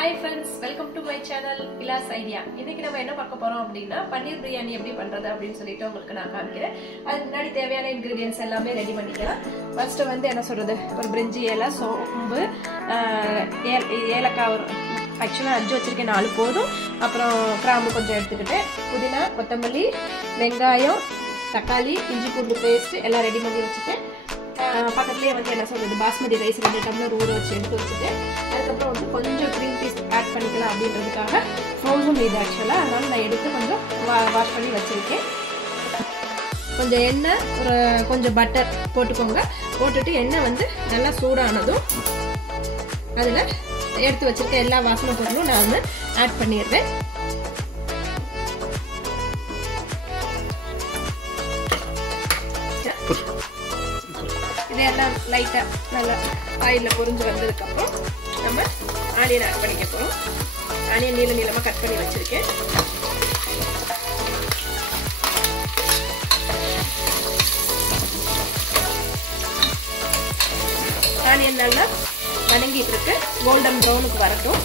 Hi friends, welcome to my channel Ila's Idea. இன்னைக்கு நம்ம என்ன பார்க்க போறோம் அப்படினா பன்னீர் பிரியாணி எப்படி பண்றது அப்படினு சொல்லிட்டு உங்களுக்கு நான் காமிக்கிறேன். அதுக்கு முன்னாடி தேவையான ingredients எல்லாமே ரெடி பண்ணிக்கலாம். ஃபர்ஸ்ட் வந்து என்ன சொல்றது ஒரு பிரிஞ்சி இலை, சோம்பு, ஏலக்காய் ஆக்சுவலா 5 வச்சிருக்கேன் 4 போதும். அப்புறம் கிராம்பு கொஞ்சம் எடுத்துக்கிட்டேன். புதினா, கொத்தமல்லி, வெங்காயம், தக்காளி, இஞ்சி பூண்டு பேஸ்ட் எல்லாம் ரெடி பண்ணி வச்சிட்டேன். பக்கத்துலயே வந்து என்ன சொல்றது பாஸ்மதி ரைஸ் 2 டம்ளர் ஊற வச்சு எடுத்து வச்சுட்டு அதுக்கப்புறம் வந்து கொஞ்சம் கிரீன் பீஸ் ஆட் பண்ணிக்கலாம் அப்படின்றதுக்காக ஃப்ரோசன் இது ஆக்சுவலா அதனால நான் எடுத்து கொஞ்சம் வாஷ் பண்ணி வச்சிருக்கேன். கொஞ்சம் எண்ணெய் கொஞ்சம் பட்டர் போட்டுக்கோங்க. போட்டுட்டு எண்ணெய் வந்து நல்லா சூடானதும் அதில் எடுத்து வச்சிருக்க எல்லா வாசனை பொருளும் நான் வந்து ஆட் பண்ணிடுறேன். இதெல்லாம் லைட்டா நல்லா ஆயில்ல பொரிஞ்சு வந்ததுக்கு அப்புறம் நம்ம ஆனியன் ஆட் பண்ணிக்க போறோம். ஆனியன் நீளமா கட் பண்ணி வச்சிருக்கேன். ஆனியன் நல்லா வதங்கிட்டு இருக்கு. கோல்டன் ப்ரௌனுக்கு வரட்டும்.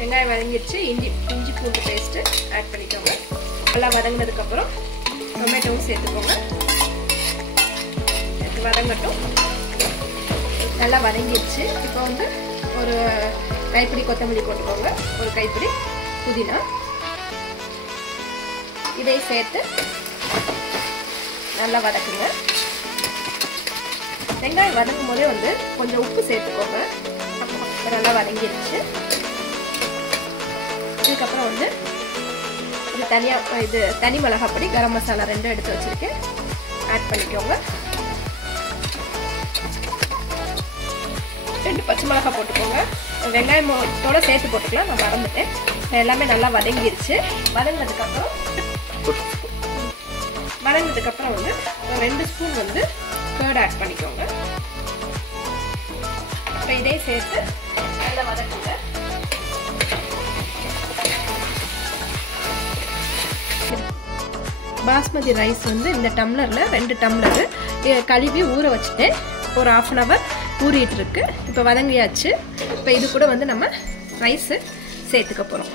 வெங்காயம் வதங்கிடுச்சு. இஞ்சி பூண்டு பேஸ்ட் ஆட் பண்ணிக்கோங்க. நல்லா வதங்கினதுக்கு அப்புறம் டொமேட்டோவும் சேர்த்துக்கோங்க. வதங்கட்டும். நல்லா வதங்கிடுச்சு. இப்போ வந்து ஒரு கைப்பிடி கொத்தமல்லி போட்டுக்கோங்க. ஒரு கைப்பிடி புதினா இதை சேர்த்து நல்லா வதக்குங்க. வெங்காயம் வதக்கும் போதே வந்து கொஞ்சம் உப்பு சேர்த்துக்கோங்க. நல்லா வதங்கிடுச்சு. இதுக்கப்புறம் வந்து இது தனி மிளகாய் பொடி, கரம் மசாலா 2 எடுத்து வச்சிருக்கேன். ஆட் பண்ணிக்கோங்க. 2 பச்சை மிளகாய் போட்டுக்கோங்க. வெங்காயத்தோட சேர்த்து போட்டுக்கலாம். நான் மறந்துட்டேன். எல்லாமே நல்லா வதங்கிருச்சு. வதங்கினதுக்கப்புறம் வந்து 2 ஸ்பூன் வந்து கர்ட் ஆட் பண்ணிக்கோங்க. இப்போ இதே சேர்த்து நல்லா வதக்குங்க. பாஸ்மதி ரைஸ் வந்து இந்த டம்ளர்ல 2 டம்ளர் கழுவி ஊற வச்சுட்டேன். ஒரு 1/2 hour ஊறிட்டு இருக்கு. இப்போ வதங்கியாச்சு. இப்போ இது கூட வந்து நம்ம ரைஸ் சேர்த்துக்க போறோம்.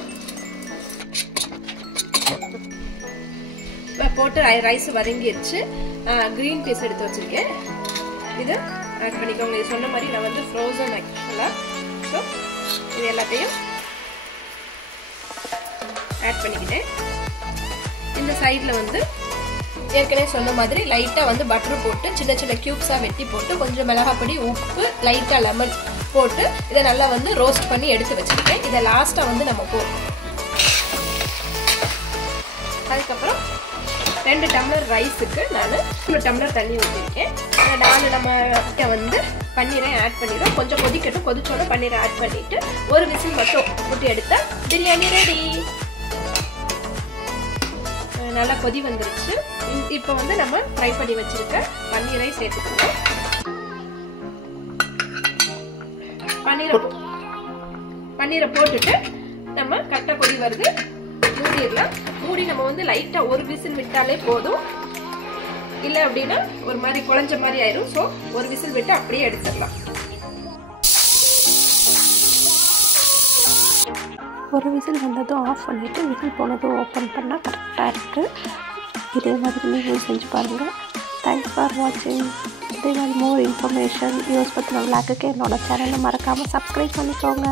போட்டு ரைஸ் வதங்கிடுச்சு. கிரீன் பீஸ் எடுத்து வச்சிருக்கேன். இது ஆட் பண்ணிக்கோங்க. இது சொன்ன மாதிரி நான் வந்து ஃப்ரோசன் ஆக்சுவலா. ஸோ இது எல்லாத்தையும் ஆட் பண்ணிக்கிட்டேன். இந்த சைட்ல வந்து ஏற்கனவே சொன்ன மாதிரி லைட்டா வந்து பட்டர் போட்டு சின்ன சின்ன கியூப்ஸா வெட்டி போட்டு கொஞ்சம் மிளகாய் பொடி, உப்பு, லைட்டா லெமன் போட்டு இதை நல்லா வந்து ரோஸ்ட் பண்ணி எடுத்து வச்சிருக்கேன். இதை லாஸ்டா வந்து நம்ம போடுறோம். அதுக்கப்புறம் 2 டம்ளர் ரைஸுக்கு நான் 1 டம்ளர் தண்ணி ஊற்றிருக்கேன். 4 நம்ம வந்து பன்னீரை ஆட் பண்ணிடுறோம். கொஞ்சம் கொதிக்கட்டும். கொதிச்சோட பன்னீரை ஆட் பண்ணிட்டு ஒரு விசில் மட்டும் போட்டு எடுத்தா பிரியாணி ரெடி. நல்லா கொதி வந்துருச்சு. இப்போ வந்து நம்ம ஃப்ரை பண்ணி வச்சிருக்க பன்னீரை சேர்த்துக்கணும். பன்னீரை போட்டுட்டு நம்ம கட்ட கொதி வருது மூடிடலாம். மூடி நம்ம வந்து லைட்டா ஒரு விசில் விட்டாலே போதும். இல்லை அப்படின்னா ஒரு மாதிரி குழஞ்ச மாதிரி ஆயிரும். ஸோ ஒரு விசில் விட்டு அப்படியே எடுத்துடலாம். ஒரு விசில் வந்ததும் ஆஃப் பண்ணிவிட்டு விசில் போனதும் ஓப்பன் பண்ணால் கரெக்டாக இருக்குது. இதே மாதிரி நீங்களும் செஞ்சு பாருங்கள். தேங்க்ஸ் ஃபார் வாட்சிங். இதே மாதிரி மோர் இன்ஃபர்மேஷன் யூஸ் பற்றின விளாக்குக்கு என்னோடய சேனலை மறக்காமல் சப்ஸ்கிரைப் பண்ணிக்கோங்க.